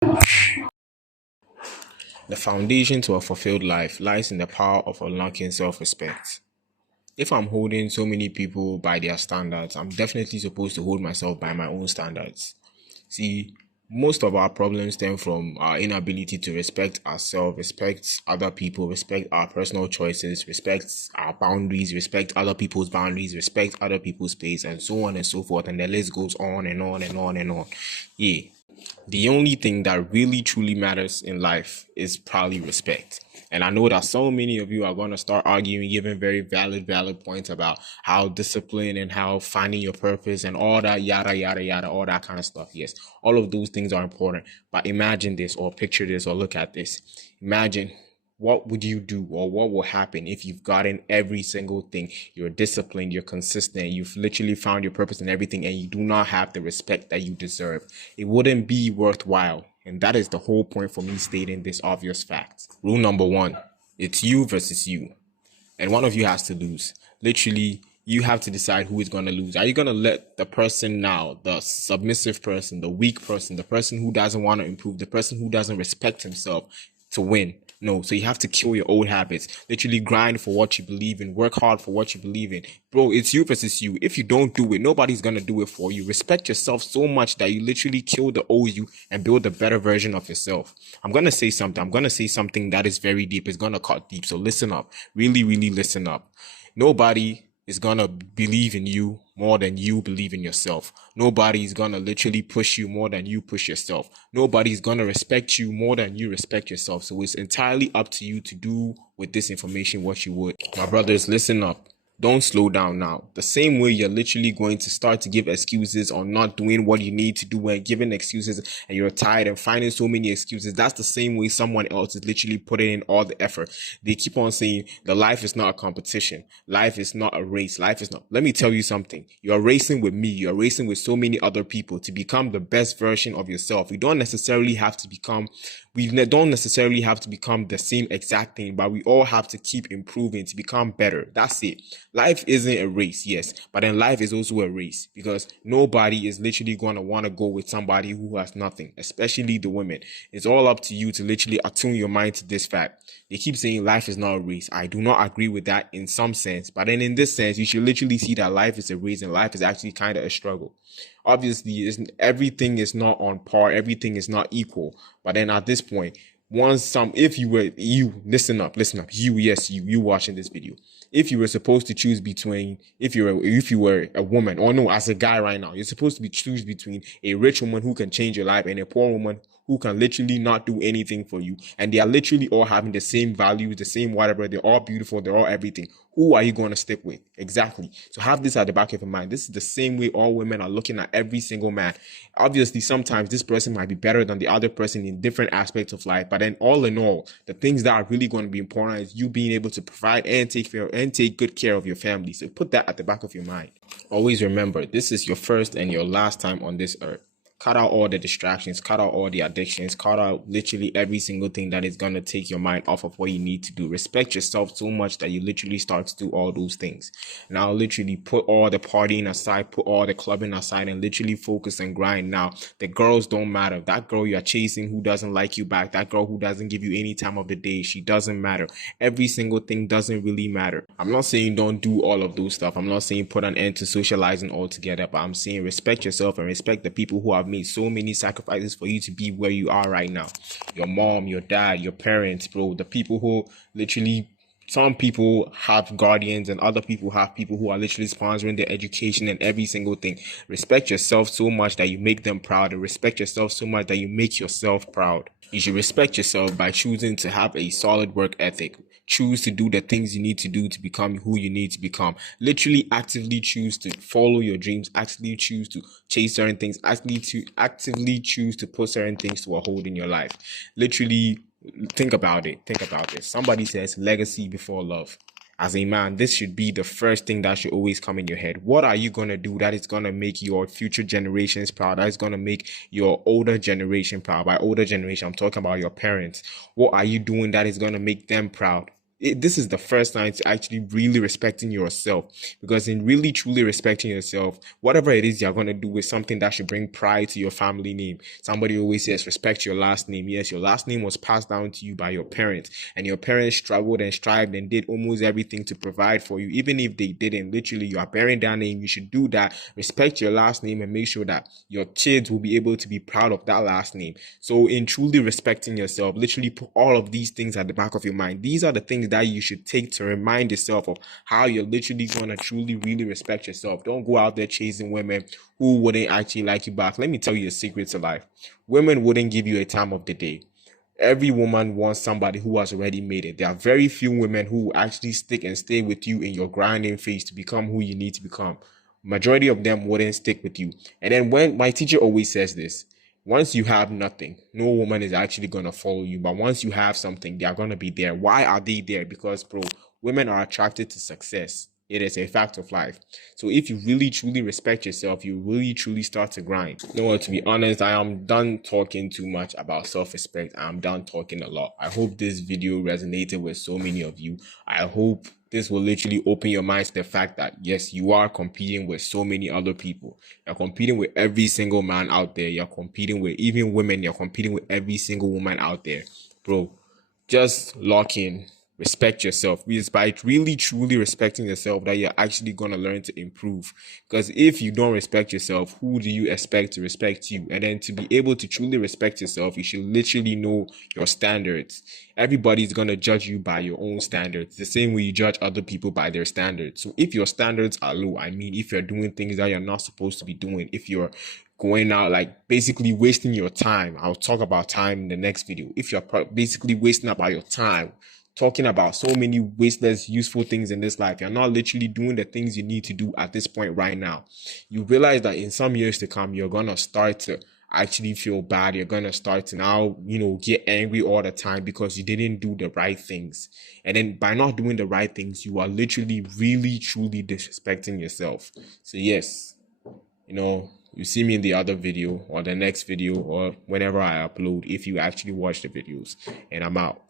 The foundation to a fulfilled life lies in the power of unlocking self respect. If I'm holding so many people by their standards, I'm definitely supposed to hold myself by my own standards. See, most of our problems stem from our inability to respect ourselves, respect other people, respect our personal choices, respect our boundaries, respect other people's boundaries, respect other people's space, and so on and so forth. And the list goes on and on and on and on. Yeah. The only thing that really truly matters in life is probably respect. And I know that so many of you are going to start arguing, giving very valid points about how discipline and how finding your purpose and all that, yada, yada, yada, all that kind of stuff. Yes, all of those things are important. But imagine this, or picture this, or look at this. Imagine, what would you do, or what will happen if you've gotten every single thing? You're disciplined, you're consistent, you've literally found your purpose in everything, and you do not have the respect that you deserve. It wouldn't be worthwhile. And that is the whole point for me stating this obvious fact. Rule number one, it's you versus you. And one of you has to lose. Literally, you have to decide who is going to lose. Are you going to let the person now, the submissive person, the weak person, the person who doesn't want to improve, the person who doesn't respect himself, to win? No, so you have to kill your old habits. Literally grind for what you believe in. Work hard for what you believe in. Bro, it's you versus you. If you don't do it, nobody's going to do it for you. Respect yourself so much that you literally kill the old you and build a better version of yourself. I'm going to say something. I'm going to say something that is very deep. It's going to cut deep. So listen up. Really, really listen up. Nobody is gonna believe in you more than you believe in yourself. Nobody's gonna literally push you more than you push yourself. Nobody's gonna respect you more than you respect yourself. So it's entirely up to you to do with this information what you would. My brothers, listen up. Don't slow down now. The same way you're literally going to start to give excuses on not doing what you need to do and giving excuses, and you're tired and finding so many excuses, that's the same way someone else is literally putting in all the effort. They keep on saying the life is not a competition. Life is not a race. Life is not. Let me tell you something. You're racing with me. You're racing with so many other people to become the best version of yourself. We don't necessarily have to become the same exact thing, but we all have to keep improving to become better. That's it. Life isn't a race, yes, but then life is also a race, because nobody is literally going to want to go with somebody who has nothing, especially the women. It's all up to you to literally attune your mind to this fact. They keep saying life is not a race. I do not agree with that in some sense, but then in this sense, you should literally see that life is a race and life is actually kind of a struggle. Obviously, everything is not on par, everything is not equal, but then at this point, if you listen up, you watching this video, if you were supposed to choose between, if you were a woman, or no, as a guy right now, you're supposed to choose between a rich woman who can change your life and a poor woman who can literally not do anything for you, and they are literally all having the same values, the same whatever, they're all beautiful, they're all everything. Who are you going to stick with? Exactly. So have this at the back of your mind. This is the same way all women are looking at every single man. Obviously, sometimes this person might be better than the other person in different aspects of life, but then all in all, the things that are really going to be important is you being able to provide and take good care of your family. So put that at the back of your mind. Always remember, this is your first and your last time on this earth. Cut out all the distractions, cut out all the addictions, cut out literally every single thing that is going to take your mind off of what you need to do. Respect yourself so much that you literally start to do all those things. Now literally put all the partying aside, put all the clubbing aside, and literally focus and grind. Now the girls don't matter. That girl you're chasing who doesn't like you back, that girl who doesn't give you any time of the day, she doesn't matter. Every single thing doesn't really matter. I'm not saying don't do all of those stuff. I'm not saying put an end to socializing altogether, but I'm saying respect yourself and respect the people who have made so many sacrifices for you to be where you are right now. Your mom, your dad, your parents, bro, the people who literally, some people have guardians and other people have people who are literally sponsoring their education and every single thing. Respect yourself so much that you make them proud, and respect yourself so much that you make yourself proud. You should respect yourself by choosing to have a solid work ethic. Choose to do the things you need to do to become who you need to become. Literally actively choose to follow your dreams, actively choose to chase certain things, actively choose to put certain things to a hold in your life. Literally think about it. Think about this. Somebody says legacy before love. As a man, this should be the first thing that should always come in your head. What are you going to do that is going to make your future generations proud? That is going to make your older generation proud. By older generation, I'm talking about your parents. What are you doing that is going to make them proud? this is the first time to actually really respecting yourself, because in really truly respecting yourself, whatever it is you're going to do is something that should bring pride to your family name. Somebody always says respect your last name. Yes, your last name was passed down to you by your parents, and your parents struggled and strived and did almost everything to provide for you. Even if they didn't, literally, you are bearing that name. You should do that. Respect your last name and make sure that your kids will be able to be proud of that last name. So in truly respecting yourself, literally put all of these things at the back of your mind. These are the things that you should take to remind yourself of how you're literally going to truly really respect yourself. Don't go out there chasing women who wouldn't actually like you back. Let me tell you a secret to life. Women wouldn't give you a time of the day. Every woman wants somebody who has already made it. There are very few women who actually stick and stay with you in your grinding phase to become who you need to become. Majority of them wouldn't stick with you. And then when my teacher always says this, once you have nothing, no woman is actually going to follow you. But once you have something, they are going to be there. Why are they there? Because, bro, women are attracted to success. It is a fact of life. So if you really truly respect yourself, you really truly start to grind. You know what, to be honest, I am done talking too much about self-respect. I'm done talking a lot. I hope this video resonated with so many of you. I hope this will literally open your mind to the fact that, yes, you are competing with so many other people. You're competing with every single man out there. You're competing with even women. You're competing with every single woman out there. Bro, just lock in. Respect yourself. It's by really truly respecting yourself that you're actually going to learn to improve. Because if you don't respect yourself, who do you expect to respect you? And then to be able to truly respect yourself, you should literally know your standards. Everybody's going to judge you by your own standards, the same way you judge other people by their standards. So if your standards are low, I mean, if you're doing things that you're not supposed to be doing, if you're going out, like basically wasting your time, I'll talk about time in the next video. If you're basically wasting about your time, talking about so many wasteless, useful things in this life, you're not literally doing the things you need to do at this point right now. You realize that in some years to come, you're going to start to actually feel bad. You're going to start to now, get angry all the time because you didn't do the right things. And then by not doing the right things, you are literally really, truly disrespecting yourself. So yes, you see me in the other video or the next video or whenever I upload, if you actually watch the videos, and I'm out.